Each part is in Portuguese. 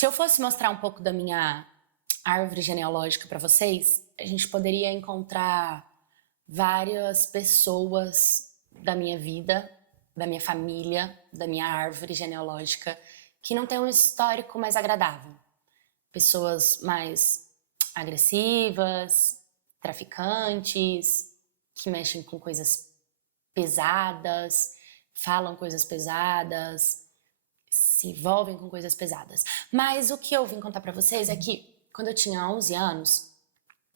Se eu fosse mostrar um pouco da minha árvore genealógica para vocês, a gente poderia encontrar várias pessoas da minha vida, da minha família, da minha árvore genealógica, que não têm um histórico mais agradável. Pessoas mais agressivas, traficantes, que mexem com coisas pesadas, falam coisas pesadas, se envolvem com coisas pesadas. Mas o que eu vim contar pra vocês é que quando eu tinha 11 anos,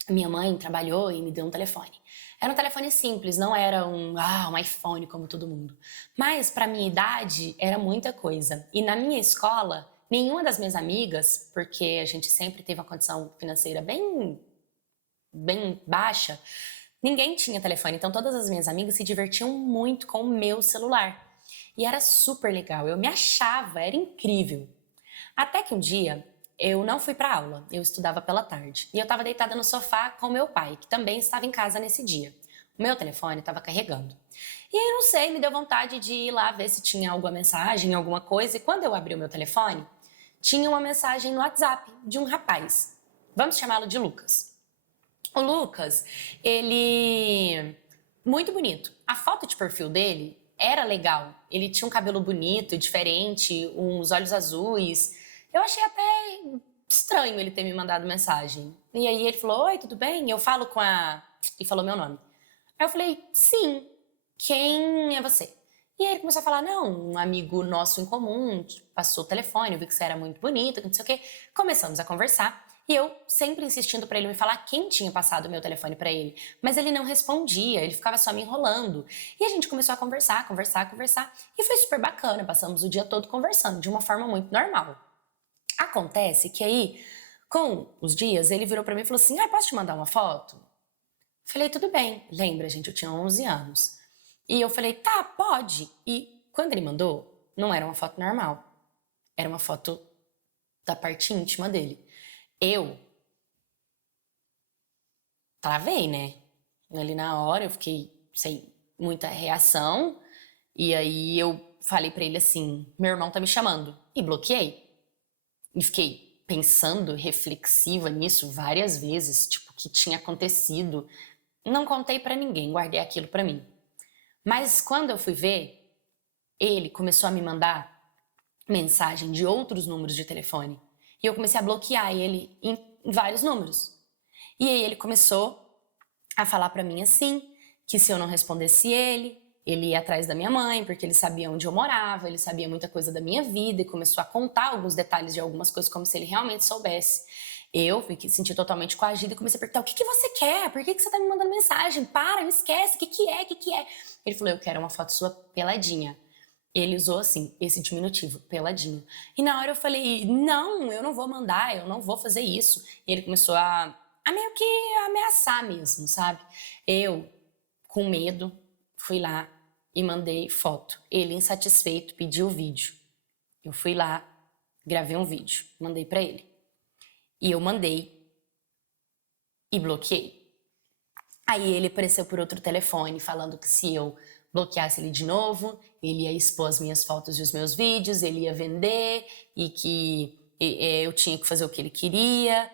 minha mãe trabalhou e me deu um telefone. Era um telefone simples, não era um iPhone como todo mundo. Mas pra minha idade era muita coisa. E na minha escola, nenhuma das minhas amigas, porque a gente sempre teve uma condição financeira bem baixa, ninguém tinha telefone. Então todas as minhas amigas se divertiam muito com o meu celular. E era super legal, eu me achava, era incrível. Até que um dia eu não fui pra aula, eu estudava pela tarde. E eu estava deitada no sofá com meu pai, que também estava em casa nesse dia. O meu telefone estava carregando. E aí, não sei, me deu vontade de ir lá ver se tinha alguma mensagem, alguma coisa. E quando eu abri o meu telefone, tinha uma mensagem no WhatsApp de um rapaz. Vamos chamá-lo de Lucas. O Lucas, ele... muito bonito. A foto de perfil dele era legal. Ele tinha um cabelo bonito, diferente, uns olhos azuis. Eu achei até estranho ele ter me mandado mensagem. E aí ele falou, oi, tudo bem? Eu falo com a... E falou meu nome. Aí eu falei, sim, quem é você? E aí ele começou a falar, não, um amigo nosso em comum passou o telefone, eu vi que você era muito bonita, que não sei o quê. Começamos a conversar. E eu sempre insistindo pra ele me falar quem tinha passado o meu telefone pra ele. Mas ele não respondia, ele ficava só me enrolando. E a gente começou a conversar. E foi super bacana, passamos o dia todo conversando, de uma forma muito normal. Acontece que aí, com os dias, ele virou pra mim e falou assim, posso te mandar uma foto? Falei, tudo bem. Lembra, gente, eu tinha 11 anos. E eu falei, tá, pode. E quando ele mandou, não era uma foto normal. Era uma foto da parte íntima dele. Eu travei, né? Ali na hora eu fiquei sem muita reação. E aí eu falei pra ele assim, meu irmão tá me chamando. E bloqueei. E fiquei pensando, reflexiva nisso várias vezes, tipo, o que tinha acontecido. Não contei pra ninguém, guardei aquilo pra mim. Mas quando eu fui ver, ele começou a me mandar mensagem de outros números de telefone. E eu comecei a bloquear ele em vários números. E aí ele começou a falar pra mim assim, que se eu não respondesse ele ia atrás da minha mãe, porque ele sabia onde eu morava, ele sabia muita coisa da minha vida e começou a contar alguns detalhes de algumas coisas como se ele realmente soubesse. Eu me senti totalmente coagida e comecei a perguntar, o que você quer? Por que você tá me mandando mensagem? Para, me esquece, o que é? Ele falou, eu quero uma foto sua peladinha. Ele usou assim, esse diminutivo, peladinha. E na hora eu falei, não, eu não vou mandar, eu não vou fazer isso. E ele começou a meio que ameaçar mesmo, sabe? Eu, com medo, fui lá e mandei foto. Ele, insatisfeito, pediu o vídeo. Eu fui lá, gravei um vídeo, mandei pra ele. E eu mandei e bloqueei. Aí ele apareceu por outro telefone falando que se eu bloqueasse ele de novo, ele ia expor as minhas fotos e os meus vídeos, ele ia vender e que eu tinha que fazer o que ele queria.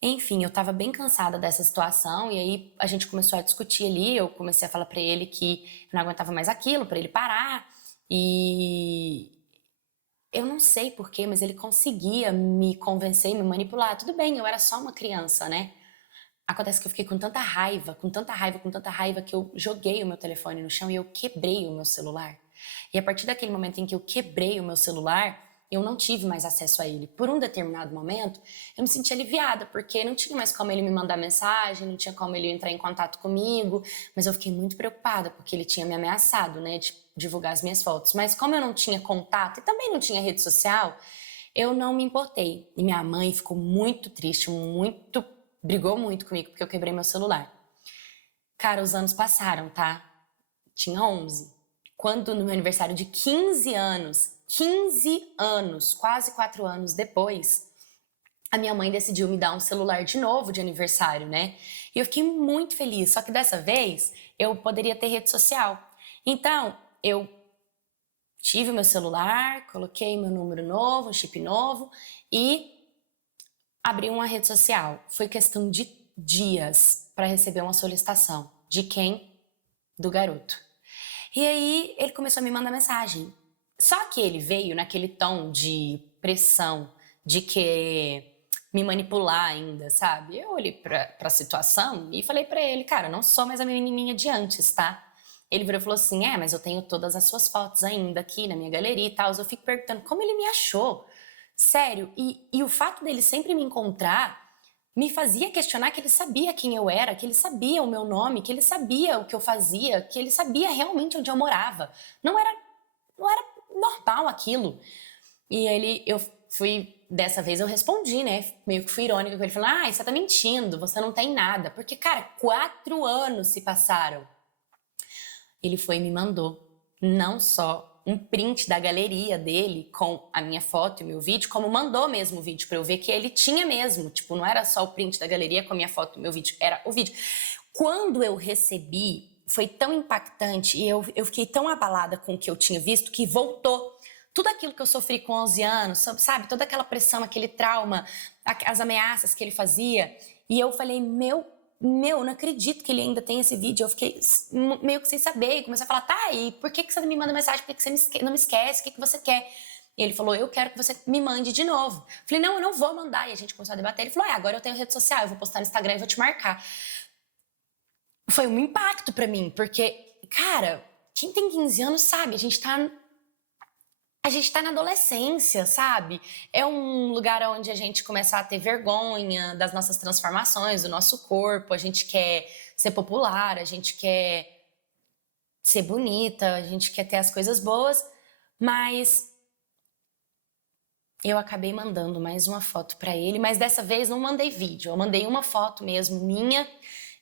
Enfim, eu tava bem cansada dessa situação e aí a gente começou a discutir ali, eu comecei a falar pra ele que eu não aguentava mais aquilo, pra ele parar. E eu não sei porquê, mas ele conseguia me convencer e me manipular. Tudo bem, eu era só uma criança, né? Acontece que eu fiquei com tanta raiva, que eu joguei o meu telefone no chão e eu quebrei o meu celular. E a partir daquele momento em que eu quebrei o meu celular, eu não tive mais acesso a ele. Por um determinado momento, eu me senti aliviada, porque não tinha mais como ele me mandar mensagem, não tinha como ele entrar em contato comigo, mas eu fiquei muito preocupada, porque ele tinha me ameaçado, né, de divulgar as minhas fotos. Mas como eu não tinha contato e também não tinha rede social, eu não me importei. E minha mãe ficou muito triste, brigou muito comigo porque eu quebrei meu celular. Cara, os anos passaram, tá? Tinha 11. Quando no meu aniversário de 15 anos, quase 4 anos depois, a minha mãe decidiu me dar um celular de novo de aniversário, né? E eu fiquei muito feliz, só que dessa vez eu poderia ter rede social. Então, eu tive o meu celular, coloquei meu número novo, um chip novo e abri uma rede social. Foi questão de dias para receber uma solicitação. De quem? Do garoto. E aí ele começou a me mandar mensagem. Só que ele veio naquele tom de pressão, de querer me manipular ainda, sabe? Eu olhei pra situação e falei pra ele, cara, não sou mais a menininha de antes, tá? Ele virou e falou assim, mas eu tenho todas as suas fotos ainda aqui na minha galeria e tal. Eu fico perguntando como ele me achou. Sério, e o fato dele sempre me encontrar me fazia questionar que ele sabia quem eu era, que ele sabia o meu nome, que ele sabia o que eu fazia, que ele sabia realmente onde eu morava. Não era normal aquilo. E eu fui, dessa vez eu respondi, né? Meio que fui irônica com ele, falando, você tá mentindo, você não tem nada. Porque, cara, 4 anos se passaram. Ele foi e me mandou não só um print da galeria dele com a minha foto e o meu vídeo, como mandou mesmo o vídeo pra eu ver que ele tinha mesmo. Tipo, não era só o print da galeria com a minha foto e o meu vídeo, era o vídeo. Quando eu recebi, foi tão impactante e eu fiquei tão abalada com o que eu tinha visto que voltou. Tudo aquilo que eu sofri com 11 anos, sabe? Toda aquela pressão, aquele trauma, as ameaças que ele fazia. E eu falei, meu, não acredito que ele ainda tem esse vídeo. Eu fiquei meio que sem saber. E comecei a falar, tá, e por que você não me manda mensagem? Por que você não me esquece? O que você quer? E ele falou, eu quero que você me mande de novo. Falei, não, eu não vou mandar. E a gente começou a debater. Ele falou, agora eu tenho rede social, eu vou postar no Instagram e vou te marcar. Foi um impacto pra mim, porque, cara, quem tem 15 anos sabe, a gente tá na adolescência, sabe? É um lugar onde a gente começa a ter vergonha das nossas transformações, do nosso corpo, a gente quer ser popular, a gente quer ser bonita, a gente quer ter as coisas boas, mas eu acabei mandando mais uma foto pra ele, mas dessa vez não mandei vídeo, eu mandei uma foto mesmo minha.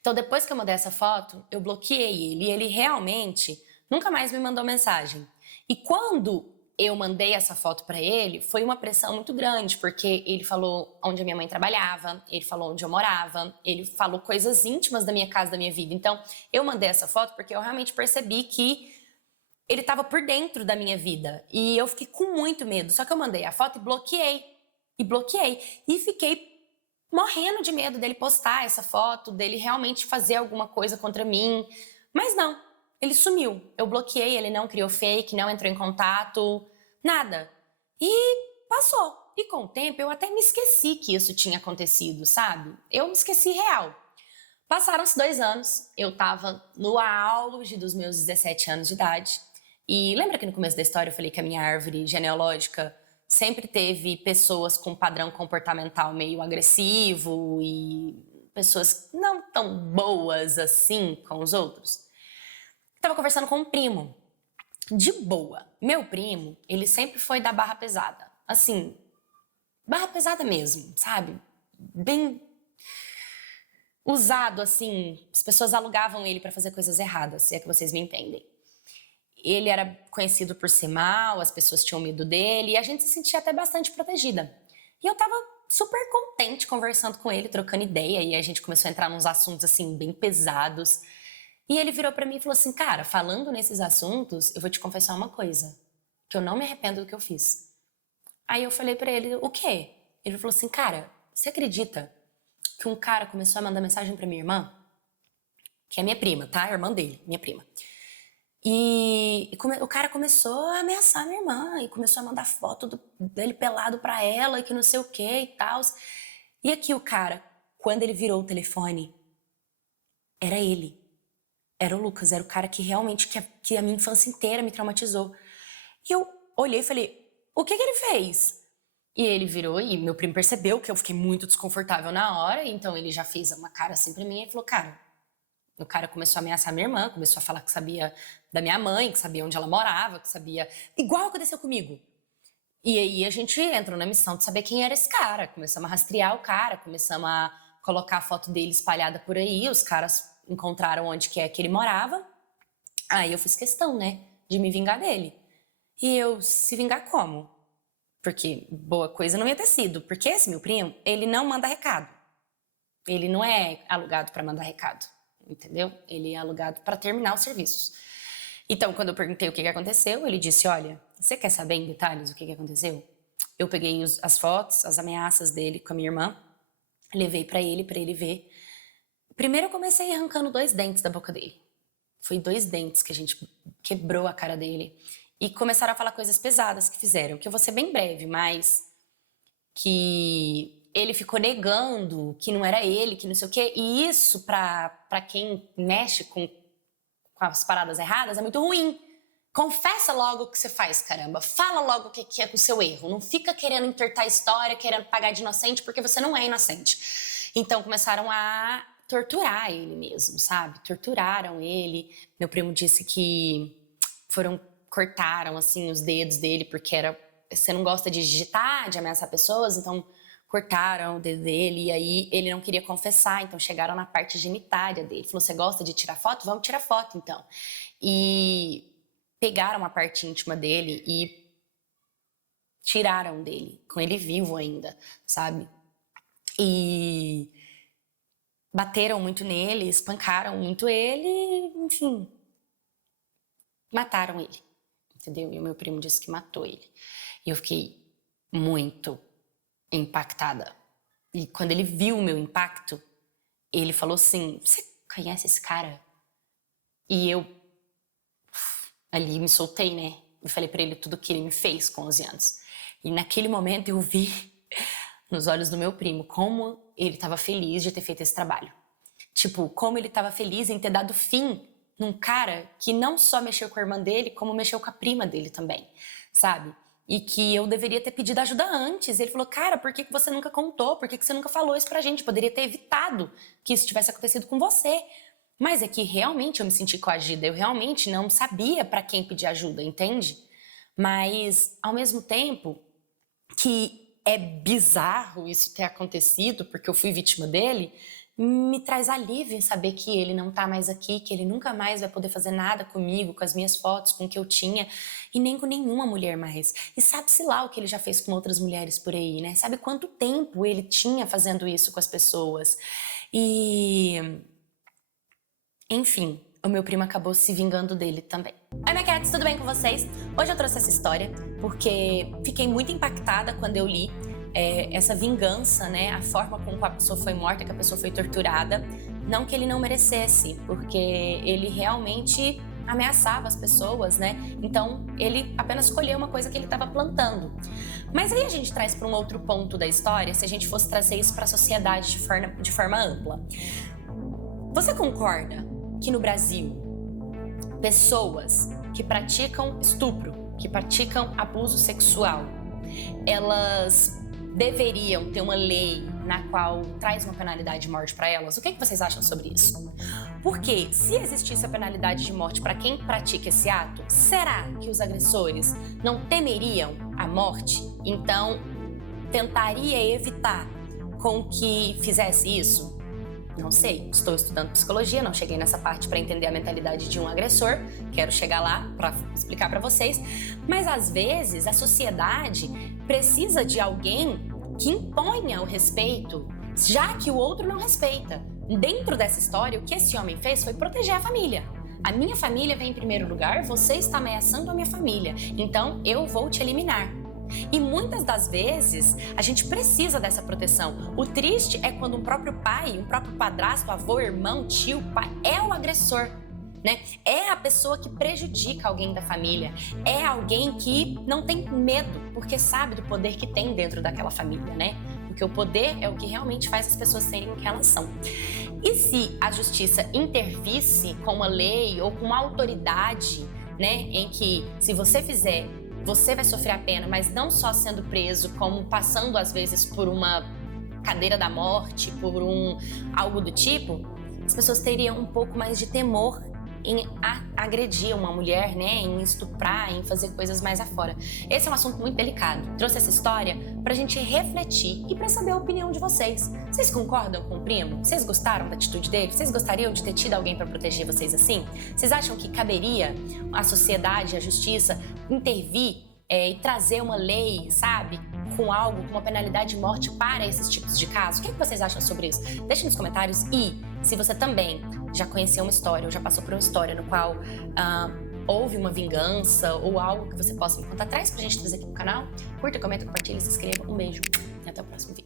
Então depois que eu mandei essa foto, eu bloqueei ele e ele realmente nunca mais me mandou mensagem. E quando eu mandei essa foto pra ele, foi uma pressão muito grande, porque ele falou onde a minha mãe trabalhava, ele falou onde eu morava, ele falou coisas íntimas da minha casa, da minha vida. Então, eu mandei essa foto porque eu realmente percebi que ele estava por dentro da minha vida. E eu fiquei com muito medo. Só que eu mandei a foto e bloqueei. E fiquei morrendo de medo dele postar essa foto, dele realmente fazer alguma coisa contra mim. Mas não, ele sumiu. Eu bloqueei, ele não criou fake, não entrou em contato, nada. E passou. E com o tempo eu até me esqueci que isso tinha acontecido, sabe? Eu me esqueci real. Passaram-se 2 anos, eu tava no auge dos meus 17 anos de idade. E lembra que no começo da história eu falei que a minha árvore genealógica sempre teve pessoas com padrão comportamental meio agressivo e pessoas não tão boas assim com os outros? Tava conversando com um primo, de boa. Meu primo, ele sempre foi da barra pesada. Assim, barra pesada mesmo, sabe? Bem usado, assim. As pessoas alugavam ele pra fazer coisas erradas, se é que vocês me entendem. Ele era conhecido por ser mal, as pessoas tinham medo dele e a gente se sentia até bastante protegida. E eu tava super contente conversando com ele, trocando ideia, e a gente começou a entrar nos assuntos assim bem pesados. E ele virou pra mim e falou assim, cara, falando nesses assuntos, eu vou te confessar uma coisa, que eu não me arrependo do que eu fiz. Aí eu falei pra ele, o quê? Ele falou assim, cara, você acredita que um cara começou a mandar mensagem pra minha irmã? Que é minha prima, tá? A irmã dele, minha prima. E o cara começou a ameaçar minha irmã e começou a mandar foto dele pelado pra ela e que não sei o que e tal. E aqui o cara, quando ele virou o telefone, era ele. Era o Lucas, era o cara que realmente, que a minha infância inteira me traumatizou. E eu olhei e falei, o que ele fez? E ele virou e meu primo percebeu que eu fiquei muito desconfortável na hora, então ele já fez uma cara assim pra mim e falou, cara, o cara começou a ameaçar minha irmã, começou a falar que sabia da minha mãe, que sabia onde ela morava, que sabia... Igual aconteceu comigo. E aí a gente entrou na missão de saber quem era esse cara. Começamos a rastrear o cara, começamos a colocar a foto dele espalhada por aí, os caras encontraram onde que é que ele morava. Aí eu fiz questão, né, de me vingar dele. E eu, se vingar como? Porque boa coisa não ia ter sido. Porque esse meu primo, ele não manda recado. Ele não é alugado para mandar recado. Entendeu? Ele é alugado para terminar os serviços. Então, quando eu perguntei o que aconteceu, ele disse, olha, você quer saber em detalhes o que aconteceu? Eu peguei as fotos, as ameaças dele com a minha irmã, levei pra ele ver. Primeiro eu comecei arrancando 2 dentes da boca dele. Foi 2 dentes que a gente quebrou a cara dele. E começaram a falar coisas pesadas que fizeram, que eu vou ser bem breve, mas que ele ficou negando que não era ele, que não sei o quê. E isso, pra quem mexe com as paradas erradas, é muito ruim. Confessa logo o que você faz, caramba. Fala logo o que é o seu erro. Não fica querendo entortar a história, querendo pagar de inocente, porque você não é inocente. Então começaram a torturar ele mesmo, sabe? Torturaram ele. Meu primo disse que cortaram assim os dedos dele, porque você não gosta de digitar, de ameaçar pessoas, então cortaram o dedo dele, e aí ele não queria confessar, então chegaram na parte genitália dele. Falou, você gosta de tirar foto? Vamos tirar foto, então. E pegaram a parte íntima dele e tiraram dele, com ele vivo ainda, sabe? E bateram muito nele, espancaram muito ele, enfim, mataram ele, entendeu? E o meu primo disse que matou ele. E eu fiquei muito impactada. E quando ele viu o meu impacto, ele falou assim, você conhece esse cara? E eu ali me soltei, né? Eu falei pra ele tudo que ele me fez com 11 anos. E naquele momento eu vi nos olhos do meu primo como ele estava feliz de ter feito esse trabalho. Tipo, como ele estava feliz em ter dado fim num cara que não só mexeu com a irmã dele, como mexeu com a prima dele também, sabe? E que eu deveria ter pedido ajuda antes. Ele falou, cara, por que você nunca contou? Por que você nunca falou isso pra gente? Poderia ter evitado que isso tivesse acontecido com você. Mas é que realmente eu me senti coagida. Eu realmente não sabia pra quem pedir ajuda, entende? Mas, ao mesmo tempo que é bizarro isso ter acontecido, porque eu fui vítima dele, me traz alívio em saber que ele não tá mais aqui, que ele nunca mais vai poder fazer nada comigo, com as minhas fotos, com o que eu tinha, e nem com nenhuma mulher mais. E sabe-se lá o que ele já fez com outras mulheres por aí, né? Sabe quanto tempo ele tinha fazendo isso com as pessoas? E... enfim, o meu primo acabou se vingando dele também. Oi, minha cats, tudo bem com vocês? Hoje eu trouxe essa história porque fiquei muito impactada quando eu li essa vingança, né? A forma como a pessoa foi morta, que a pessoa foi torturada. Não que ele não merecesse, porque ele realmente ameaçava as pessoas, né? Então, ele apenas colheu uma coisa que ele estava plantando. Mas aí a gente traz para um outro ponto da história, se a gente fosse trazer isso para a sociedade de forma ampla. Você concorda que no Brasil, pessoas que praticam estupro, que praticam abuso sexual, elas deveriam ter uma lei na qual traz uma penalidade de morte para elas? O que vocês acham sobre isso? Porque se existisse a penalidade de morte para quem pratica esse ato, será que os agressores não temeriam a morte? Então, tentaria evitar com que fizesse isso? Não sei, estou estudando psicologia, não cheguei nessa parte para entender a mentalidade de um agressor, quero chegar lá para explicar para vocês, mas às vezes a sociedade precisa de alguém que imponha o respeito, já que o outro não respeita. Dentro dessa história, o que esse homem fez foi proteger a família. A minha família vem em primeiro lugar, você está ameaçando a minha família, então eu vou te eliminar. E muitas das vezes a gente precisa dessa proteção. O triste é quando um próprio pai, um próprio padrasto, avô, irmão, tio, pai, é o agressor, né? É a pessoa que prejudica alguém da família. É alguém que não tem medo, porque sabe do poder que tem dentro daquela família, né? Porque o poder é o que realmente faz as pessoas serem o que elas são. E se a justiça intervisse com uma lei ou com uma autoridade, né? Em que se você fizer, você vai sofrer a pena, mas não só sendo preso, como passando às vezes por uma cadeira da morte, por algo do tipo, as pessoas teriam um pouco mais de temor em agredir uma mulher, né, em estuprar, em fazer coisas mais afora. Esse é um assunto muito delicado. Trouxe essa história pra gente refletir e pra saber a opinião de vocês. Vocês concordam com o primo? Vocês gostaram da atitude dele? Vocês gostariam de ter tido alguém pra proteger vocês assim? Vocês acham que caberia a sociedade, a justiça intervir e trazer uma lei, sabe, com algo, com uma penalidade de morte para esses tipos de casos? O que vocês acham sobre isso? Deixem nos comentários. E se você também já conheceu uma história ou já passou por uma história no qual houve uma vingança ou algo que você possa me contar, traz pra gente trazer aqui no canal. Curta, comenta, compartilha, se inscreva. Um beijo e até o próximo vídeo.